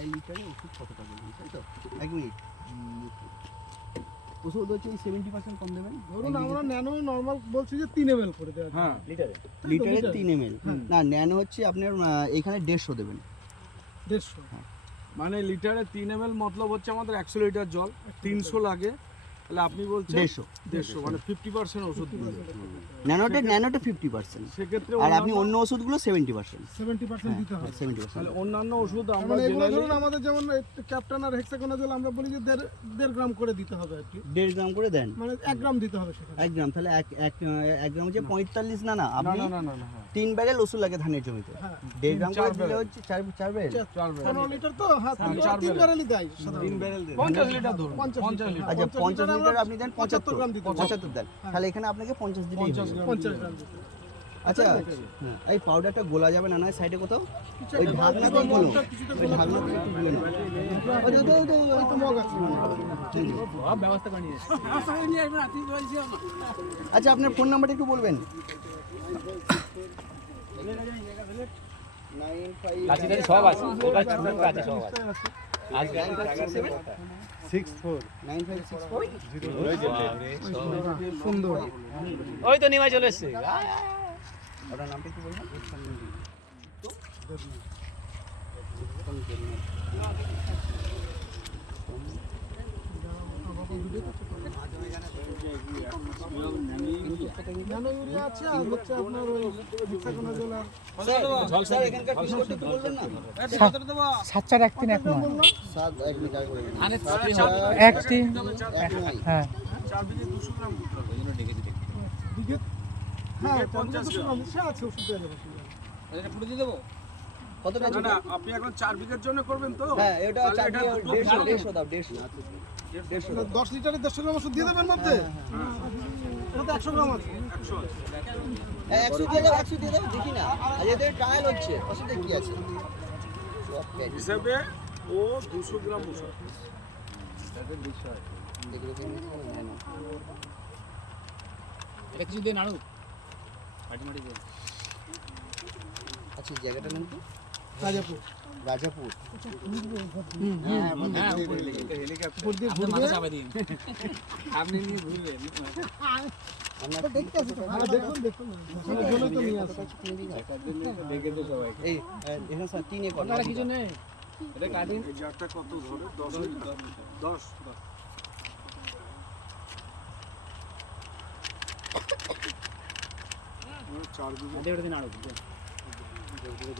আড়াই লিটারে ওষুধ কতটা দেবেন, তাই তো? 1 মিনিট। ওষুধ হচ্ছে 70% কম দেবেন। ধরুন আমরা ন্যানো নরমাল বলছি যে 3 ml করে দেওয়া। হ্যাঁ লিটারে 3 ml। হ্যাঁ। না, ন্যানো হচ্ছে আপনার এখানে 150 দেবেন। 150 মানে লিটারে 3 ml মতলব হচ্ছে আমাদের 100 লিটার জল, 300 লাগে, তাহলে আপনি বলছেন 150 মানে 50% ওষুধ দিবেন। ন্যানোটা 50%। সেক্ষেত্রে আর আপনি অন্য ওষুধগুলো 70%। 70% দিতে হবে। 70%। তাহলে অন্যান্য ওষুধ আমরা মানে এগুলো জেনারেলি ধরুন আমাদের যেমন ক্যাপ্টেন আর হেক্সাকোনাজল আমরা বলি যে 1.5 গ্রাম করে দিতে হবে আর কি। 1.5 গ্রাম করে দেন। মানে 1 গ্রাম দিতে হবে সেখানে। 1 গ্রাম, তাহলে 1 গ্রাম হচ্ছে 45। না আপনি না 3 ব্যারেল ওষুধ লাগে ধানের জমিতে। হ্যাঁ। 1.5 গ্রাম করে দিলে হচ্ছে 4 ব্যারেল। 15 লিটার তো হ্যাঁ 3 ব্যারেলই দেয় সাধারণত। 3 ব্যারেল 50 লিটার ধরুন, 50 লিটার। আচ্ছা 50 লিটার আপনি দেন 75 গ্রাম দিতে হবে। 75 দেন। তাহলে এখানে আপনাকে 50 দিলেই 50 হবে। গ্রাম 50 গ্রাম দিতে হবে। আচ্ছা হ্যাঁ, এই পাউডারটা গোলা যাবে না সাইডে কোথাও? ওই ঢাকনা দিয়ে গুলো, ওই ঢাকনা দিয়ে একটু গুলে নাও। ওই তো মগ আছে। আচ্ছা আপনার ফোন নাম্বারটা একটু বলবেন। কাছে সব আছে, ওটা ছোট কাছে সব আছে। আজ 64 9564 সুন্দর। ওই তো নিমাই চলে এসেছে। ওটার নামটা কি বলবেন? ন্যানো ইউরিয়া আছে আর হচ্ছে আপনার ওই হেক্সাকোনাজল আর স্যার এখানকার পিসকোডটা একটু বলবেন না? 741319 7 1 লিটার করে দিন। 13 হ্যাঁ 4 বিঘে 200 গ্রাম করতে হবে। দিকে হ্যাঁ 50 গ্রাম সে আছে ওষুধ দেওয়া যাবে। এটা ফুটে দিয়ে দেবো। কতটা না ছিল? না, আপনি এখন 4 বিঘের জন্য করবেন তো? হ্যাঁ এটা তাহলে 4 এটা দুটো 150 দাও 150 10 লিটারে 150 গ্রাম ওষুধ দিয়ে দেবেন মধ্যে। এটা তো 100 গ্রাম আছে। 100 আছে। 100 দিয়ে দাও 100 দিয়ে দাও, দেখি না আর এদের ট্রায়াল হচ্ছে, অসুবিধা কি আছে? হিসাবে ও 200 গ্রাম ওষুধ। এটা কিছু দিয়ে নাড়ু। মাটি মাটি দিয়ে। আচ্ছা জায়গাটার নাম কি? রাজাপুর। রাজাপুর। হ্যাঁ, উপর দিয়ে আপনার ঘুরবে। মাথা চাপা দিন। আপনি নিয়ে ঘুরবেন। আমরা দেখতে আছে তো। হ্যাঁ দেখুন ধসানোর জন্যই তো নিয়ে আসছে। দেখে তো সবাই। এই এখানে স্যার 3 একর আর কিছু নেই। এটা কাটিং। এই জারটা কত ধরে? 10 লিটার। 10 4 বিঘে। এটা দিন নাড়ু।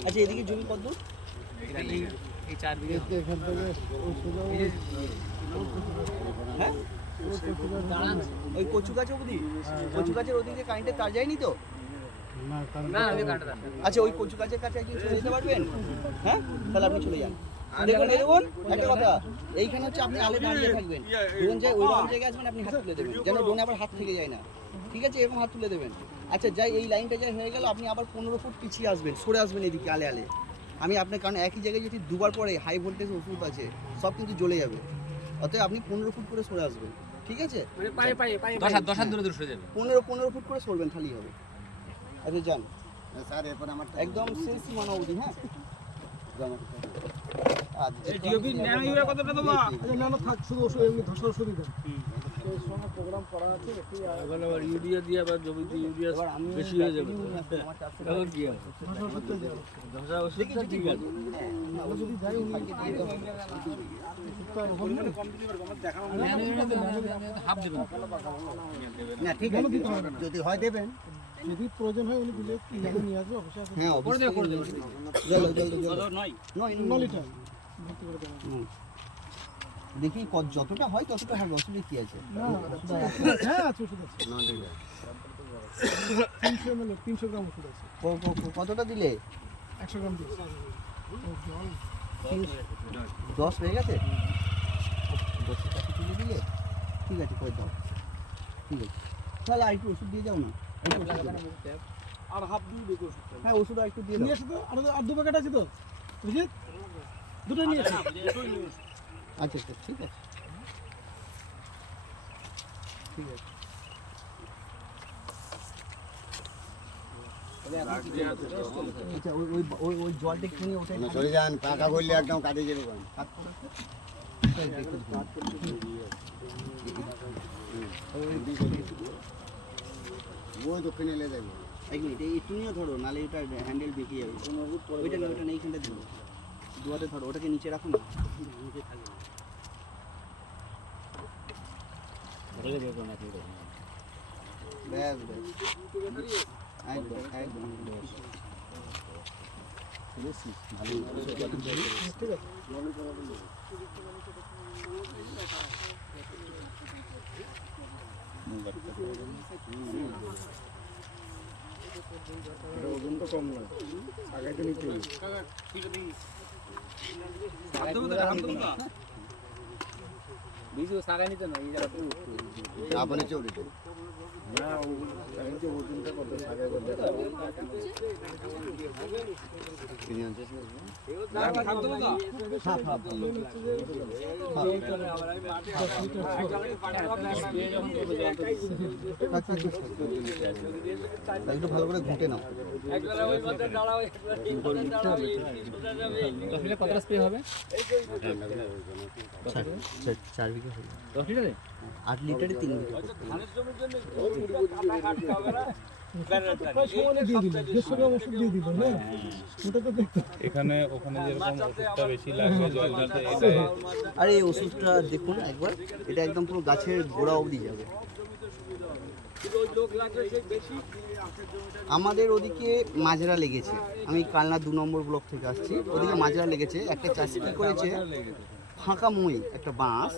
আচ্ছা এদিকে জমি কত দূর? এই 4 বিঘে। এখান থেকে ওষুধ হ্যাঁ ওই কচু গাছ অবধি? কচু গাছের ওদিকে কারেন্টের তার যায়নি তো? না, ওই কাটা দেন। আচ্ছা ওই কচু গাছের কাছে একদিন চলে যেতে পারবেন? হ্যাঁ তাহলে আপনি চলে যান। দেখুন একটা কথা, এইখানে হচ্ছে আপনি আলে দাঁড়িয়ে থাকবেন, ধরুন যে ওই রকম জায়গায় আসবেন আপনি হাত তুলে দেবেন, যেন ডোনে আবার হাত থেকে যায় না, ঠিক আছে? এরকম হাত তুলে দেবেন। আচ্ছা যাই এই লাইনটা যাই হয়ে গেল, আপনি আবার 15 ফুট পিছিয়ে আসবেন, সরে আসবেন এদিকে আলে আলে। আমি আপনার কারণ একই জায়গায় যদি দুবার পরে হাই ভোল্টেজ ওষুধ আছে সব কিন্তু জ্বলে যাবে, অতএব আপনি 15 ফুট করে সরে আসবেন, ঠিক আছে? মানে পায়ে 10 হাত দূরে সরে যাবে। 15 ফুট করে সরবেন, খালি হবে। আচ্ছা যান স্যার, এরপর আমার একদম শেষ সীমানা অবধি। হ্যাঁ এই ডিওপি ন্যানো ইউরিয়া কতটা দেবো? আচ্ছা ন্যানো থাক, শুধু ওষুধ এমনি ধসার ওষুধই দেন। এই সময় প্রোগ্রাম করা আছে একটু এখন আবার ইউরিয়া দিয়ে আবার জমিতে ইউরিয়া বেশি হয়ে যাবে। এখন কি হবে? ধসার ওষুধটাই দেওয়া। ধসা ওষুধটা ঠিক আছে। ও যদি দেয় উনি ওষুধটা হবে না। ন্যানো ইউরিয়াতে হাফ দেবেন। না ঠিক আছে, যদি হয় দেবেন। যদি প্রয়োজন হয় উনি দিলে নিয়ে আসবে অবশ্যই। হ্যাঁ করে দেবো, করে দেবো। জলদি নয়। 9 লিটার ভর্তি করে দেবেন। দেখি যতটা হয় ততটা হবে, অসুবিধা কি আছে? না হ্যাঁ আছে ওষুধ আছে। 300 ml 300 গ্রাম ওষুধ আছে। কতটা দিলে? 100 গ্রাম দিন। 10 হয়ে গেছে? 10 টাকা তুলে দিলে ঠিক আছে, করে দাও, ঠিক আছে। তাহলে আর একটু ওষুধ দিয়ে যাও না। আর হাফ দিয়ে দেখো ওষুধটা। হ্যাঁ ওষুধ আর একটু দিয়ে নিয়ে দাও। এসো তো, আর 2 প্যাকেট আছে তো বুঝলি, দুটো নিয়ে এসো। আচ্ছা আচ্ছা ঠিক আছে, ঠিক আছে। আচ্ছা ওই জলটা একটুখানি ওটাই সরে যান, পাকা করলে একদম কাটে যাবে। ওই দক্ষিণে এলে যাবে। এক মিনিট এই তুমিও ধরো, নাহলে এটা হ্যান্ডেল বেঁকে যাবে। ওইটা না, ওইটা নেই, এইখানটা ধরো, দুয়ারে ধরো, ওটাকে নিচে রাখো না। ব্যাস ব্যাস, একদম একদম। ওজন তো কম নয়, আগাইতে নিতে হবে। আপনি চৌড়ি না, ওজনটা কত সাগাই করতে একটু ভালো করে ঘুটে নাও। কতটা স্প্রে হবে? 4 বিঘা হবে। 10 লিটারে 8 লিটারে 3 বিঘা। এখানে ওখানে যেরকম ওষুধটা বেশি লাগবে জল যাতে আরে এই ওষুধটা দেখুন একবার, এটা একদম পুরো গাছের গোড়া অবধি যাবে। আমাদের ওদিকে মাজরা লেগেছে, আমি কালনা 2 নম্বর ব্লক থেকে আসছি, ওদিকে মাজরা লেগেছে। একটা চাষি কী করেছে, ফাঁকা মই একটা বাঁশ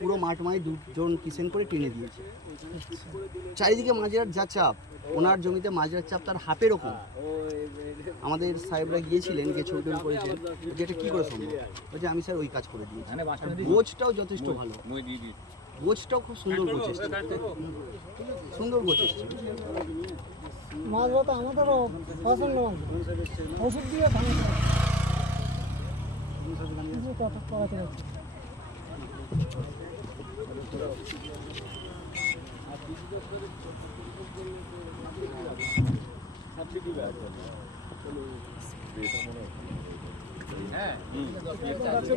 পুরো মাঠ মায় 2 জন কিষেন করে টেনে দিয়েছে। চারিদিকে মাজরার যা চাপ, ওনার জমিতে মাজরার চাপ তার হাফেরও কম। আমাদের সাহেবরা গিয়েছিলেন, গিয়ে ছবি টবি করেছেন, যেটা কী করে সম্ভব? বলছে আমি স্যার ওই কাজ করে দিয়েছি। গোছটাও যথেষ্ট ভালো, গোছটাও খুব সুন্দর গোছ এসছে, সুন্দর গোছ এসছে। মাছ ভাত আমাদেরও পছন্দ, ওষুধ দিয়ে ধান করাতে যাচ্ছে।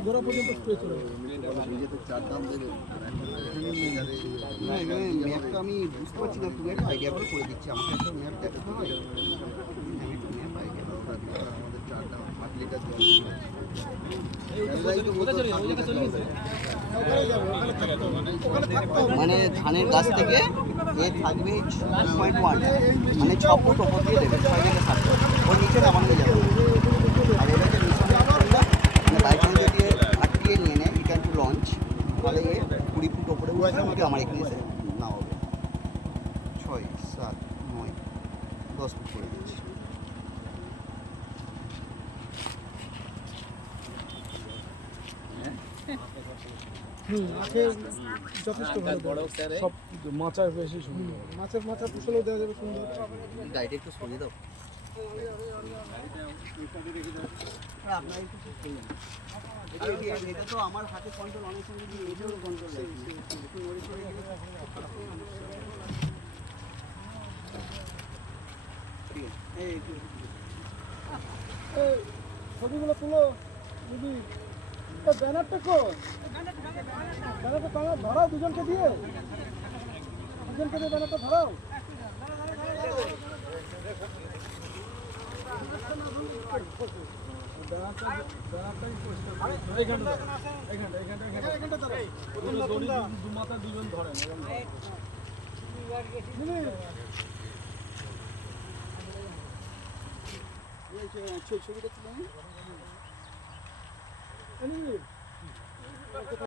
গোড়া পর্যন্ত স্প্রে করে না, এখানে ম্যাপটা আমি বুঝতে পারছি না, তুমি একটা আইডিয়া করে করে দিচ্ছি, আমাকে একটা ম্যাপ দেখাতে হয়। আমি একটা ম্যাপ আইডিয়া আমাদের 8 লিটার জল মানে ধানের গাছ থেকে এ থাকবে 6.1, মানে 6 ফুট ওপর দিয়ে দেবে, 6 থেকে 7 ফুট। ওর নিচে নামানো যাবে। আর এটা যে নিচে মানে বাইক যদি আটকিয়ে নিয়ে নেয়, এটা একটু লঞ্চ, তাহলে 20 ফুট ওপরে উঠে আমার এখানে এসে নামাবে। 6, 7, 9, 10 ফুট করে দিচ্ছি। যথেষ্ট ভালো, সব মাচায় বেশি সুন্দর। মাছের ফুসলও দেওয়া যাবে সুন্দর। গাড়িটা একটু সরিয়ে দাও। আপনার একটু ঠিক করুন। এটা তো আমার হাতে কন্ট্রোল, অনেক সময় যদি এটারও কন্ট্রোল লাগে। একটু নড়ে চড়ে গেলে ঠিক আছে। এই ছবিগুলো তুলো দিদি। ব্যানারটা কো, ব্যানারটা ধরাও দুজনকে দিয়ে, ব্যানারটা ধরাও। দুজন ধরেন ছবিটা তুলে